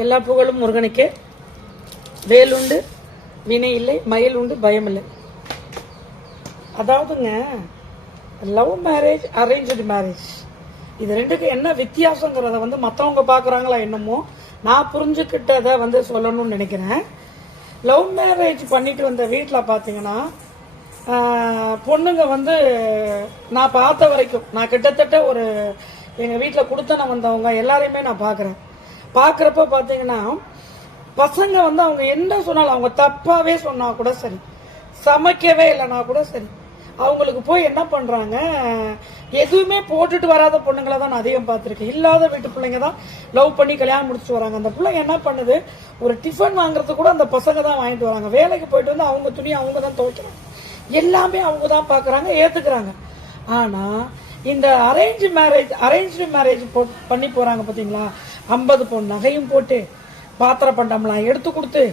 எல்லா புகழும் முருகனுக்கே. வேலுண்டு வினை இல்லை மயில் உண்டு பயம் இல்லை. அதாவதுங்க லவ் மேரேஜ் அரேஞ்சு மேரேஜ் இது ரெண்டுக்கும் என்ன வித்தியாசங்கிறத வந்து மற்றவங்க பார்க்குறாங்களா என்னமோ நான் புரிஞ்சுக்கிட்டதை வந்து சொல்லணும்னு நினைக்கிறேன். லவ் மேரேஜ் பண்ணிட்டு வந்த வீட்டில் பார்த்தீங்கன்னா பொண்ணுங்க வந்து நான் பார்த்த வரைக்கும் நான் கிட்டத்தட்ட ஒரு எங்கள் வீட்டில் கொடுத்தன வந்தவங்க எல்லாரையுமே நான் பார்க்குறேன் பார்க்குறப்ப பார்த்தீங்கன்னா பசங்க வந்து அவங்க என்ன சொன்னாலும் அவங்க தப்பாகவே சொன்னால் கூட சரி. சமைக்கவே இல்லைனா கூட சரி. அவங்களுக்கு போய் என்ன பண்ணுறாங்க எதுவுமே போட்டுட்டு வராத பொண்ணுங்களை தான் நான் அதிகம் பார்த்துருக்கேன். இல்லாத வீட்டு பிள்ளைங்க தான் லவ் பண்ணி கல்யாணம் முடிச்சுட்டு வராங்க. அந்த பிள்ளைங்க என்ன பண்ணுது? ஒரு டிஃபன் வாங்குறதுக்கு கூட அந்த பசங்க தான் வாங்கிட்டு வராங்க. வேலைக்கு போயிட்டு வந்து அவங்க துணி அவங்க தான் துவைக்கிறாங்க. எல்லாமே அவங்க தான் பார்க்குறாங்க ஏற்றுக்கிறாங்க ஆனால் இந்த அரேஞ்ச் மேரேஜ் அரேஞ்ச் மேரேஜ் பண்ணி போறாங்க பார்த்தீங்களா ஐம்பது பொன் நகையும் போட்டு பாத்திர பண்டம்லாம் எடுத்து கொடுத்து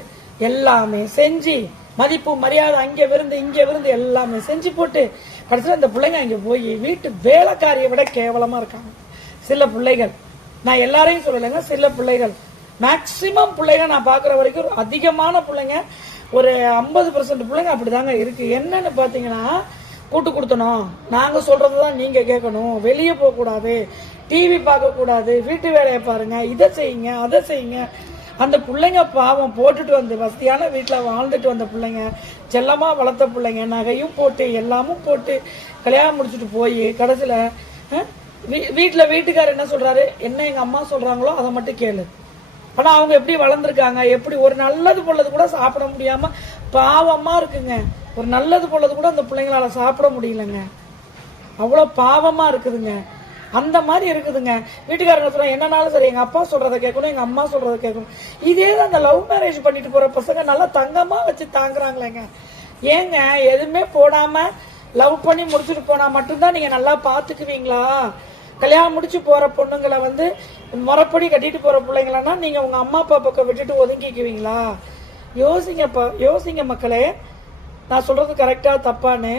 எல்லாமே செஞ்சு மதிப்பு மரியாதை அங்கே விருந்து இங்கே விருந்து எல்லாமே செஞ்சு போட்டு கடைசியில் இந்த பிள்ளைங்க அங்கே போய் வீட்டு வேலைக்காரியை விட கேவலமாக இருக்காங்க. சில பிள்ளைகள் நான் எல்லாரையும் சொல்லலைங்க சில பிள்ளைகள். மேக்சிமம் பிள்ளைங்க நான் பார்க்குற வரைக்கும் ஒரு அதிகமான பிள்ளைங்க ஒரு ஐம்பது பர்சன்ட் பிள்ளைங்க அப்படிதாங்க இருக்குது என்னன்னு பார்த்தீங்கன்னா கூட்டு கொடுத்தணும் நாங்க சொல்றது தான் நீங்க கேட்கணும். வெளியே போக கூடாது. டிவி பார்க்க கூடாது. வீட்டு வேலையை பாருங்க. இதை செய்யுங்க அதை செய்யுங்க. அந்த பிள்ளைங்க பாவம் போட்டுட்டு வந்து வசதியான வீட்டில் வாழ்ந்துட்டு வந்த பிள்ளைங்க செல்லமாக வளர்த்த பிள்ளைங்க நகையும் போட்டு எல்லாமும் போட்டு கல்யாணம் முடிச்சுட்டு போய் கடைசியில் வீ வீட்டில் வீட்டுக்காரர் என்ன சொல்கிறாரு என்ன எங்கள் அம்மா சொல்கிறாங்களோ அதை மட்டும் கேளு. ஆனால் அவங்க எப்படி வளர்ந்துருக்காங்க எப்படி ஒரு நல்லது பொல்லது கூட சாப்பிட முடியாமல் பாவமாக இருக்குங்க. ஒரு நல்லது போலது கூட அந்த பிள்ளைங்களால சாப்பிட முடியலங்க. அவ்வளோ பாவமாக இருக்குதுங்க. அந்த மாதிரி இருக்குதுங்க. வீட்டுக்காரங்க சொல்ல என்னன்னாலும் சரி எங்கள் அப்பா சொல்கிறத கேட்கணும் எங்கள் அம்மா சொல்கிறத கேட்கணும். இதே தான் அந்த லவ் மேரேஜ் பண்ணிட்டு போகிற பசங்க நல்லா தங்கமாக வச்சு தாங்குறாங்களேங்க. ஏங்க எதுவுமே போடாமல் லவ் பண்ணி முடிச்சுட்டு போனால் மட்டும்தான் நீங்கள் நல்லா பார்த்துக்குவீங்களா கல்யாணம் முடிச்சு போகிற பொண்ணுங்களை வந்து முறைப்படி கட்டிட்டு போகிற பிள்ளைங்களன்னா நீங்கள் உங்கள் அம்மா அப்பா பக்கம் விட்டுட்டு ஒதுங்கிக்குவீங்களா? யோசிங்கப்பா யோசிங்க மக்களே. நான் சொல்றது கரெக்டா தப்பான்னு